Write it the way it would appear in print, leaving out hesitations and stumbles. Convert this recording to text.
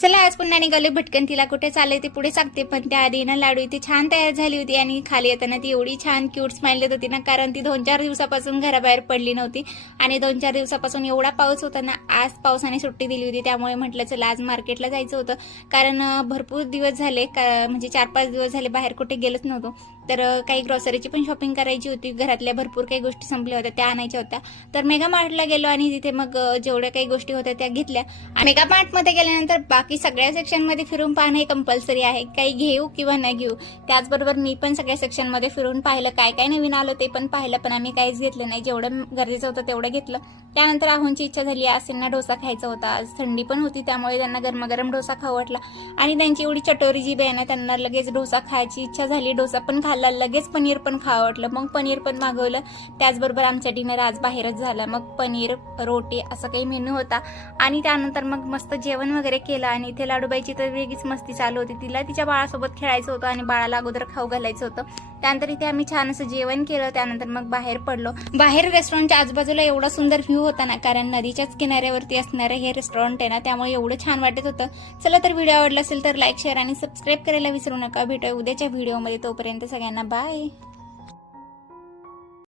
चला आज पुन्हा निघाले भटकन. तिला कुठे चालले ते पुढे सांगते, पण त्याआधी ना लाडू इथे छान तयार झाली होती आणि खाली येताना ती एवढी छान क्यूट स्माइल देत होती ना, कारण ती 2-4 दिवसापासून घराबाहेर पडली नव्हती आणि 2-4 दिवसापासून एवढा पाऊस होता ना. आज पावसाने सुट्टी दिली होती, त्यामुळे म्हटलं चला आज मार्केटला जायचं होतं, कारण भरपूर दिवस झाले म्हणजे 4-5 दिवस झाले बाहेर कुठे गेलोच नव्हतो. तर काही ग्रॉसरीची पण शॉपिंग करायची होती, घरातल्या भरपूर काही गोष्टी संपल्या होत्या त्या आणायच्या होत्या. तर मेगा मार्टला गेलो आणि तिथे मग जेवढ्या काही गोष्टी होत्या त्या घेतल्या. मेगा मार्टमध्ये गेल्यानंतर बाकी सगळ्या सेक्शनमध्ये फिरून पाहणं हे कंपल्सरी आहे, काही घेऊ किंवा न घेऊ. त्याचबरोबर मी पण सगळ्या सेक्शनमध्ये फिरून पाहिलं, काय काय नवीन आलं ते पण पाहिलं, पण आम्ही काहीच घेतलं नाही. जेवढं गरजेचं होतं तेवढं घेतलं. त्यानंतर आहोंची इच्छा झाली, आज त्यांना डोसा खायचा होता. आज थंडी पण होती, त्यामुळे त्यांना गरमागरम डोसा खाऊ वाटला आणि त्यांची एवढी चटोरी जी आहे ना, त्यांना लगेच डोसा खायची इच्छा झाली. डोसा पण खाल्ला, लगेच पनीर पण खावं वाटलं, मग पनीर पण मागवलं. त्याचबरोबर आमचा डिनर आज बाहेरच झाला, मग पनीर रोटी असं काही मेनू होता. आणि त्यानंतर मग मस्त जेवण वगैरे केलं आणि इथे लाडूबाईची तर वेगळीच मस्ती चालू होती. तिला तिच्या बाळासोबत खेळायचं होतं आणि बाळाला अगोदर खाऊ घालायचं होतं. त्यानंतर इथे आम्ही छान असं जेवण केलं. त्यानंतर मग बाहेर पडलो. बाहेर रेस्टॉरंटच्या आजूबाजूला एवढा सुंदर व्ह्यू होता ना, कारण नदीच्याच किनाऱ्यावरती असणारं हे रेस्टॉरंट आहे ना, त्यामुळे एवढं छान वाटत होतं. चला तर व्हिडिओ आवडला असेल तर लाईक, शेअर आणि सबस्क्राईब करायला विसरू नका. भेटूया उद्याच्या व्हिडिओमध्ये. तोपर्यंत सगळ्यांना बाय.